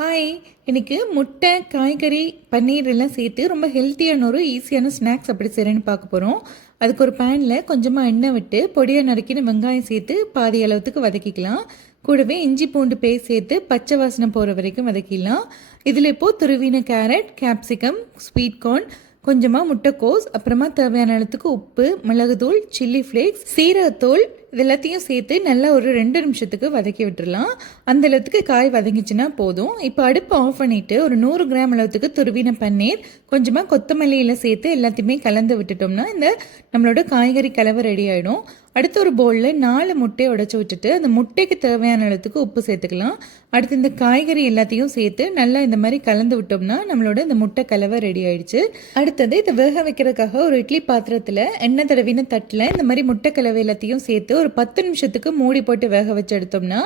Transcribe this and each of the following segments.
Hi, எனக்கு முட்டை, காய்கறி, பன்னீர் எல்லாம் சேர்த்து ரொம்ப ஹெல்த்தியான ஒரு ஈஸியான ஸ்நாக்ஸ் எப்படி செய்கிறேன்னு பார்க்க போகிறோம். அதுக்கு ஒரு பேனில் கொஞ்சமாக எண்ணெய் விட்டு பொடியாக நறுக்கின வெங்காயம் சேர்த்து பாதி அளவுக்கு வதக்கிக்கலாம். கூடவே இஞ்சி பூண்டு பேஸ்ட் சேர்த்து பச்சை வாசனை போகிற வரைக்கும் வதக்கிடலாம். இதில் இப்போது துருவின கேரட், கேப்சிகம், ஸ்வீட் கார்ன், கொஞ்சமாக முட்டைக்கோஸ், அப்புறமா தேவையான அளவுக்கு உப்பு, மிளகுத்தூள், சில்லி ஃப்ளேக்ஸ், சீரகத்தூள் இது எல்லாத்தையும் சேர்த்து நல்லா ஒரு 2 நிமிஷத்துக்கு வதக்கி விட்டுடலாம். அந்த அளவுக்கு காய் வதங்கிச்சுன்னா போதும். இப்போ அடுப்பு ஆஃப் பண்ணிவிட்டு ஒரு 100 கிராம் அளவுக்கு துருவின பன்னீர், கொஞ்சமாக கொத்தமல்லியில் சேர்த்து எல்லாத்தையுமே கலந்து விட்டுட்டோம்னா இந்த நம்மளோட காய்கறி கலவை ரெடி ஆகிடும். அடுத்து ஒரு பவுலில் 4 முட்டையை உடச்சி விட்டுட்டு அந்த முட்டைக்கு தேவையான அளவுக்கு உப்பு சேர்த்துக்கலாம். அடுத்து இந்த காய்கறி எல்லாத்தையும் சேர்த்து நல்லா இந்த மாதிரி கலந்து விட்டோம்னா நம்மளோட இந்த முட்டை கலவை ரெடி ஆயிடுச்சு. அடுத்தது இதை வேக வைக்கிறதுக்காக ஒரு இட்லி பாத்திரத்தில் எண்ணெய் தடவின தட்டில் இந்த மாதிரி முட்டை கலவை எல்லாத்தையும் சேர்த்து ஒரு 10 நிமிஷத்துக்கு மூடி போட்டு வேக வச்சு எடுத்தோம்னா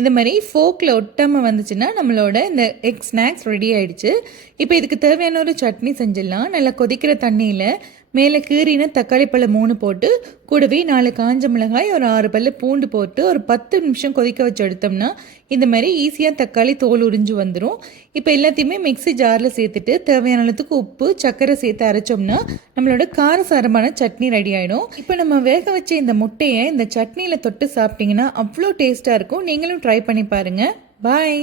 இந்த மாதிரி ஃபோக்கில் ஒட்டாமல் வந்துச்சுன்னா நம்மளோட இந்த எக் ஸ்நாக்ஸ் ரெடி ஆயிடுச்சு. இப்போ இதுக்கு தேவையான ஒரு சட்னி செஞ்சிடலாம். நல்லா கொதிக்கிற தண்ணியில் மேலே கீறின தக்காளி பழம் 3 போட்டு கூடவே 4 காஞ்ச மிளகாய், ஒரு 6 பல்லு பூண்டு போட்டு ஒரு 10 நிமிஷம் கொதிக்க வச்சு எடுத்தோம்னா இந்த மாதிரி ஈஸியாக தக்காளி தோல் உறிஞ்சு வந்துடும். இப்போ எல்லாத்தையுமே மிக்ஸி ஜாரில் சேர்த்துட்டு தேவையான அளவுக்கு உப்பு, சர்க்கரை சேர்த்து அரைச்சோம்னா நம்மளோட காரசாரமான சட்னி ரெடி ஆகிடும். இப்போ நம்ம வேக வச்ச இந்த முட்டையை இந்த சட்னியில் தொட்டு சாப்பிட்டிங்கன்னா அவ்வளோ டேஸ்ட்டாக இருக்கும். நீங்களும் ட்ரை பண்ணி பாருங்கள். பாய்.